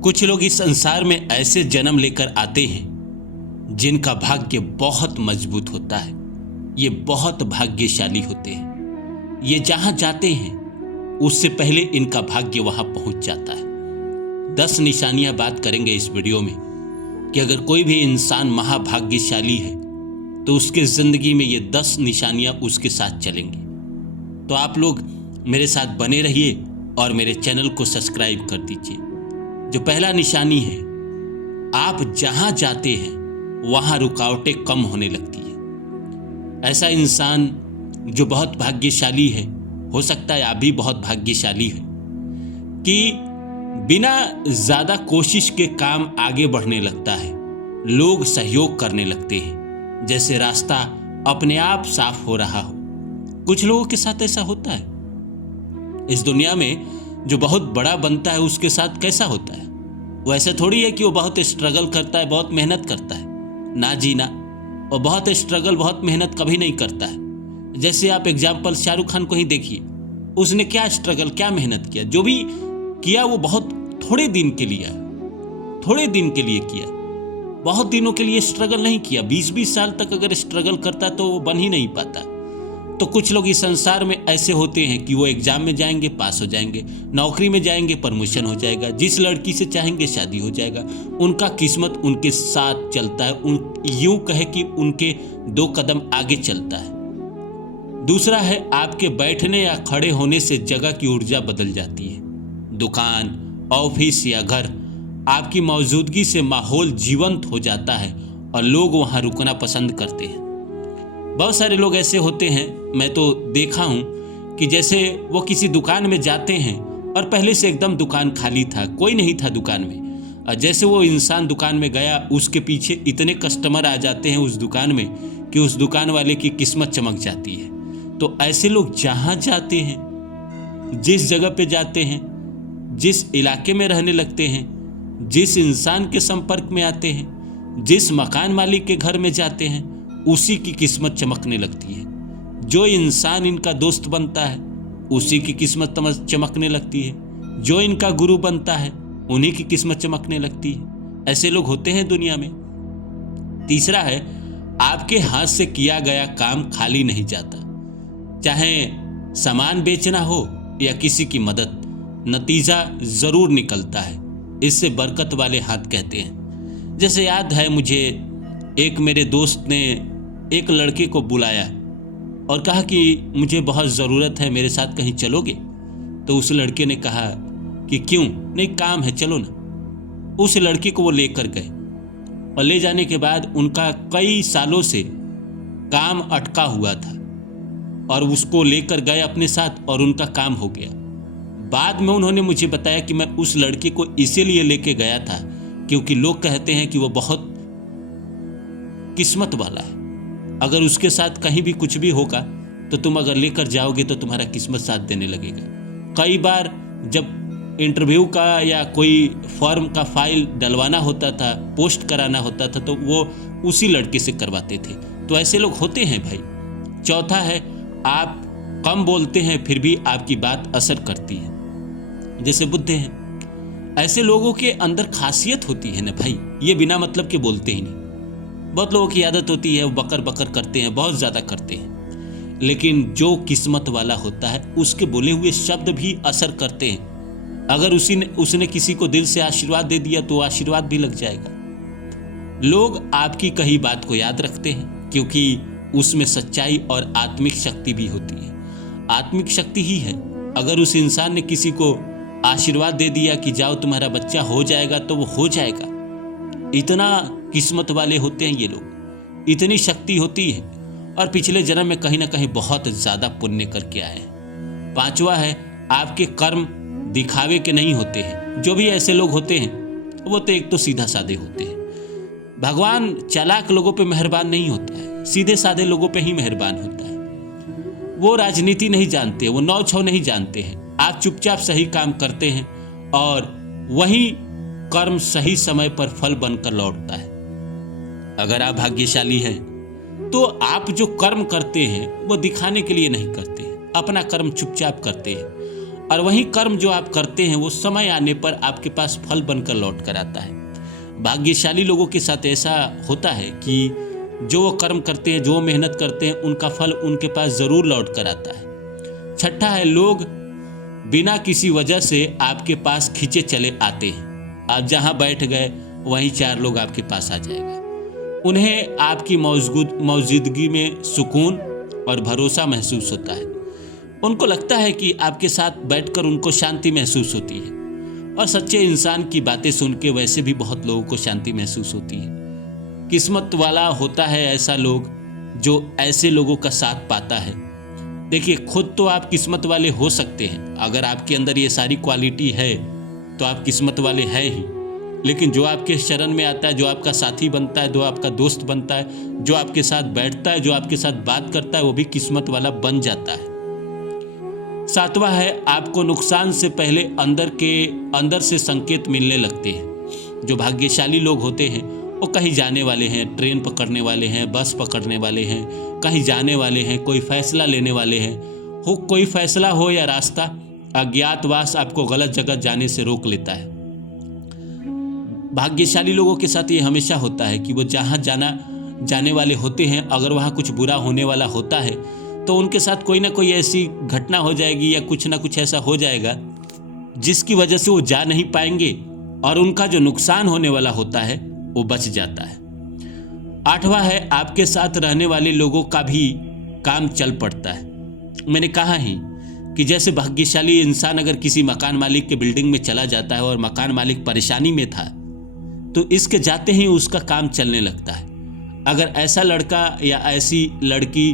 कुछ लोग इस संसार में ऐसे जन्म लेकर आते हैं जिनका भाग्य बहुत मजबूत होता है। ये बहुत भाग्यशाली होते हैं। ये जहां जाते हैं उससे पहले इनका भाग्य वहां पहुंच जाता है। 10 निशानियां बात करेंगे इस वीडियो में कि अगर कोई भी इंसान महाभाग्यशाली है तो उसके जिंदगी में ये 10 निशानियां उसके साथ चलेंगी। तो आप लोग मेरे साथ बने रहिए और मेरे चैनल को सब्सक्राइब कर दीजिए। जो पहला निशानी है, आप जहां जाते हैं वहां रुकावटें कम होने लगती है। ऐसा इंसान जो बहुत भाग्यशाली है, हो सकता है आप भी बहुत भाग्यशाली हैं, कि बिना ज्यादा कोशिश के काम आगे बढ़ने लगता है। लोग सहयोग करने लगते हैं, जैसे रास्ता अपने आप साफ हो रहा हो। कुछ लोगों के साथ ऐसा होता है। इस दुनिया में जो बहुत बड़ा बनता है उसके साथ कैसा होता है? वो ऐसा थोड़ी है कि वो बहुत स्ट्रगल करता है, बहुत मेहनत करता है। ना जी ना, वो बहुत स्ट्रगल, बहुत मेहनत कभी नहीं करता है। जैसे आप एग्जाम्पल शाहरुख खान को ही देखिए, उसने क्या स्ट्रगल, क्या मेहनत किया। जो भी किया वो बहुत थोड़े दिन के लिए किया। बहुत दिनों के लिए स्ट्रगल नहीं किया। 20-20 साल तक अगर स्ट्रगल करता तो वो बन ही नहीं पाता। तो कुछ लोग इस संसार में ऐसे होते हैं कि वो एग्जाम में जाएंगे, पास हो जाएंगे, नौकरी में जाएंगे, प्रमोशन हो जाएगा, जिस लड़की से चाहेंगे शादी हो जाएगा। उनका किस्मत उनके साथ चलता है, यूं कहे कि उनके 2 कदम आगे चलता है। दूसरा है, आपके बैठने या खड़े होने से जगह की ऊर्जा बदल जाती है। दुकान, ऑफिस या घर, आपकी मौजूदगी से माहौल जीवंत हो जाता है और लोग वहां रुकना पसंद करते हैं। बहुत सारे लोग ऐसे होते हैं, मैं तो देखा हूं, कि जैसे वो किसी दुकान में जाते हैं और पहले से एकदम दुकान खाली था, कोई नहीं था दुकान में। और जैसे वो इंसान दुकान में गया, उसके पीछे इतने कस्टमर आ जाते हैं उस दुकान में कि उस दुकान वाले की किस्मत चमक जाती है। तो ऐसे लोग जहां जाते हैं, जिस जगह पे जाते हैं, जिस इलाके में रहने लगते हैं, जिस इंसान के संपर्क में आते हैं, जिस मकान मालिक के घर में जाते हैं, उसी की किस्मत चमकने लगती है। जो इंसान इनका दोस्त बनता है उसी की किस्मत चमकने लगती है। जो इनका गुरु बनता है उन्हीं की किस्मत चमकने लगती है। ऐसे लोग होते हैं दुनिया में। तीसरा है, आपके हाथ से किया गया काम खाली नहीं जाता। चाहे सामान बेचना हो या किसी की मदद, नतीजा जरूर निकलता है। इससे बरकत वाले हाथ कहते हैं। जैसे याद है मुझे, एक मेरे दोस्त ने एक लड़के को बुलाया और कहा कि मुझे बहुत ज़रूरत है, मेरे साथ कहीं चलोगे? तो उस लड़के ने कहा कि क्यों नहीं, काम है, चलो ना। उस लड़के को वो लेकर गए और ले जाने के बाद उनका कई सालों से काम अटका हुआ था और उसको लेकर गए अपने साथ और उनका काम हो गया। बाद में उन्होंने मुझे बताया कि मैं उस लड़के को इसीलिए लेके गया था क्योंकि लोग कहते हैं कि वो बहुत किस्मत वाला है। अगर उसके साथ कहीं भी कुछ भी होगा तो तुम अगर लेकर जाओगे तो तुम्हारा किस्मत साथ देने लगेगा। कई बार जब इंटरव्यू का या कोई फॉर्म का फाइल डलवाना होता था, पोस्ट कराना होता था, तो वो उसी लड़के से करवाते थे। तो ऐसे लोग होते हैं भाई। चौथा है, आप कम बोलते हैं फिर भी आपकी बात असर करती है। जैसे बुद्ध हैं, ऐसे लोगों के अंदर खासियत होती है ना भाई, ये बिना मतलब के बोलते ही नहीं। बहुत लोगों की आदत होती है, वो बकर बकर करते हैं, बहुत ज़्यादा करते हैं। लेकिन जो किस्मत वाला होता है उसके बोले हुए शब्द भी असर करते हैं। अगर उसने किसी को दिल से आशीर्वाद दे दिया तो आशीर्वाद भी लग जाएगा। लोग आपकी कही बात को याद रखते हैं क्योंकि उसमें सच्चाई और आत्मिक शक्ति भी होती है। आत्मिक शक्ति ही है। अगर उस इंसान ने किसी को आशीर्वाद दे दिया कि जाओ तुम्हारा बच्चा हो जाएगा, तो वो हो जाएगा। इतना किस्मत वाले होते हैं ये लोग, इतनी शक्ति होती है और पिछले जन्म में कहीं ना कहीं बहुत ज्यादा पुण्य करके आए हैं। 5वां है, आपके कर्म दिखावे के नहीं होते हैं। जो भी ऐसे लोग होते हैं वो तो एक तो सीधा साधे होते हैं। भगवान चालाक लोगों पे मेहरबान नहीं होता है, सीधे साधे लोगों पे ही मेहरबान होता है। वो राजनीति नहीं जानते, वो नौ छौ नहीं जानते हैं। आप चुपचाप सही काम करते हैं और वही कर्म सही समय पर फल बनकर लौटता है। अगर आप भाग्यशाली हैं तो आप जो कर्म करते हैं वो दिखाने के लिए नहीं करते हैं, अपना कर्म चुपचाप करते हैं। और वही कर्म जो आप करते हैं वो समय आने पर आपके पास फल बनकर लौट कर आता है। भाग्यशाली लोगों के साथ ऐसा होता है कि जो वो कर्म करते हैं, जो वो मेहनत करते हैं, उनका फल उनके पास ज़रूर लौट कर आता है। छठा है, लोग बिना किसी वजह से आपके पास खींचे चले आते हैं। आप जहाँ बैठ गए वहीं 4 लोग आपके पास आ जाएगा। उन्हें आपकी मौजूदगी में सुकून और भरोसा महसूस होता है। उनको लगता है कि आपके साथ बैठकर उनको शांति महसूस होती है, और सच्चे इंसान की बातें सुन के वैसे भी बहुत लोगों को शांति महसूस होती है। किस्मत वाला होता है ऐसा लोग जो ऐसे लोगों का साथ पाता है। देखिए, खुद तो आप किस्मत वाले हो सकते हैं, अगर आपके अंदर ये सारी क्वालिटी है तो आप किस्मत वाले हैं ही। लेकिन जो आपके शरण में आता है, जो आपका साथी बनता है, जो आपका दोस्त बनता है, जो आपके साथ बैठता है, जो आपके साथ बात करता है, वो भी किस्मत वाला बन जाता है। 7वां है, आपको नुकसान से पहले अंदर से संकेत मिलने लगते हैं। जो भाग्यशाली लोग होते हैं वो कहीं जाने वाले हैं, ट्रेन पकड़ने वाले हैं, बस पकड़ने वाले हैं, कहीं जाने वाले हैं, कोई फैसला लेने वाले हैं। हो कोई फैसला हो या रास्ता, अज्ञातवास आपको गलत जगह जाने से रोक लेता है। भाग्यशाली लोगों के साथ ये हमेशा होता है कि वो जहाँ जाने वाले होते हैं, अगर वहाँ कुछ बुरा होने वाला होता है तो उनके साथ कोई ना कोई ऐसी घटना हो जाएगी या कुछ ना कुछ ऐसा हो जाएगा जिसकी वजह से वो जा नहीं पाएंगे, और उनका जो नुकसान होने वाला होता है वो बच जाता है। 8वां है, आपके साथ रहने वाले लोगों का भी काम चल पड़ता है। मैंने कहा ही कि जैसे भाग्यशाली इंसान अगर किसी मकान मालिक के बिल्डिंग में चला जाता है और मकान मालिक परेशानी में था, तो इसके जाते ही उसका काम चलने लगता है। अगर ऐसा लड़का या ऐसी लड़की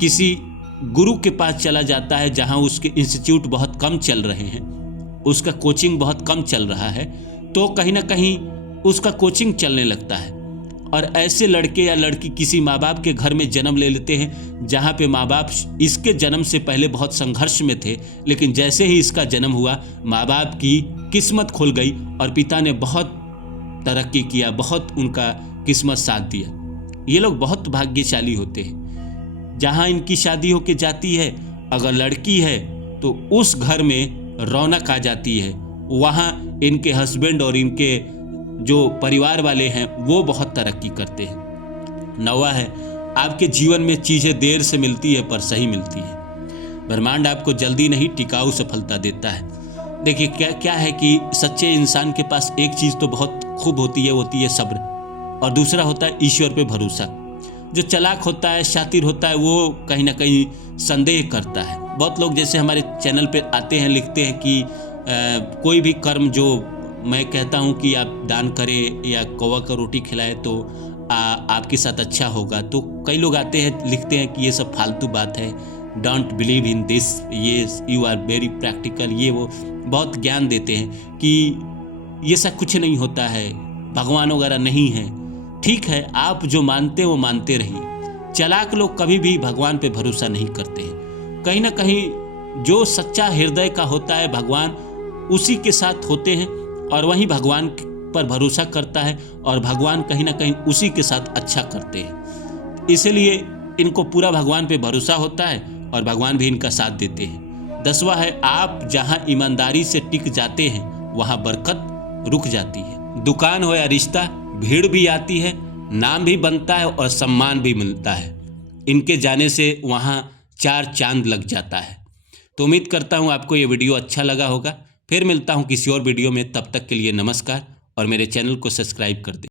किसी गुरु के पास चला जाता है जहां उसके इंस्टीट्यूट बहुत कम चल रहे हैं, उसका कोचिंग बहुत कम चल रहा है, तो कहीं ना कहीं उसका कोचिंग चलने लगता है। और ऐसे लड़के या लड़की किसी माँ बाप के घर में जन्म ले लेते हैं जहाँ पे माँ बाप इसके जन्म से पहले बहुत संघर्ष में थे, लेकिन जैसे ही इसका जन्म हुआ माँ बाप की किस्मत खुल गई और पिता ने बहुत तरक्की किया, बहुत उनका किस्मत साथ दिया। ये लोग बहुत भाग्यशाली होते हैं। जहाँ इनकी शादी होके जाती है, अगर लड़की है तो उस घर में रौनक आ जाती है, वहाँ इनके हस्बैंड और इनके जो परिवार वाले हैं वो बहुत तरक्की करते हैं। 9वां है, आपके जीवन में चीज़ें देर से मिलती है पर सही मिलती है। ब्रह्मांड आपको जल्दी नहीं, टिकाऊ सफलता देता है। देखिए, क्या है कि सच्चे इंसान के पास एक चीज़ तो बहुत खूब होती है सब्र, और दूसरा होता है ईश्वर पे भरोसा। जो चालाक होता है, शातिर होता है, वो कहीं ना कहीं संदेह करता है। बहुत लोग जैसे हमारे चैनल पे आते हैं, लिखते हैं कि कोई भी कर्म जो मैं कहता हूँ कि आप दान करें या कौवा का रोटी खिलाएं तो आपके साथ अच्छा होगा, तो कई लोग आते हैं, लिखते हैं कि ये सब फालतू बात है, डोंट बिलीव इन दिस, ये यू आर वेरी प्रैक्टिकल, ये वो बहुत ज्ञान देते हैं कि ये सब कुछ नहीं होता है, भगवान वगैरह नहीं है। ठीक है, आप जो मानते हैं वो मानते रहिए। चालाक लोग कभी भी भगवान पे भरोसा नहीं करते हैं। कहीं ना कहीं जो सच्चा हृदय का होता है, भगवान उसी के साथ होते हैं, और वही भगवान पर भरोसा करता है, और भगवान कहीं ना कहीं उसी के साथ अच्छा करते हैं। इसलिए इनको पूरा भगवान पे भरोसा होता है और भगवान भी इनका साथ देते हैं। 10वां है, आप जहाँ ईमानदारी से टिक जाते हैं वहाँ बरकत रुक जाती है। दुकान हो या रिश्ता, भीड़ भी आती है, नाम भी बनता है और सम्मान भी मिलता है। इनके जाने से वहाँ 4 चांद लग जाता है। तो उम्मीद करता हूँ आपको ये वीडियो अच्छा लगा होगा। फिर मिलता हूँ किसी और वीडियो में, तब तक के लिए नमस्कार, और मेरे चैनल को सब्सक्राइब कर दें।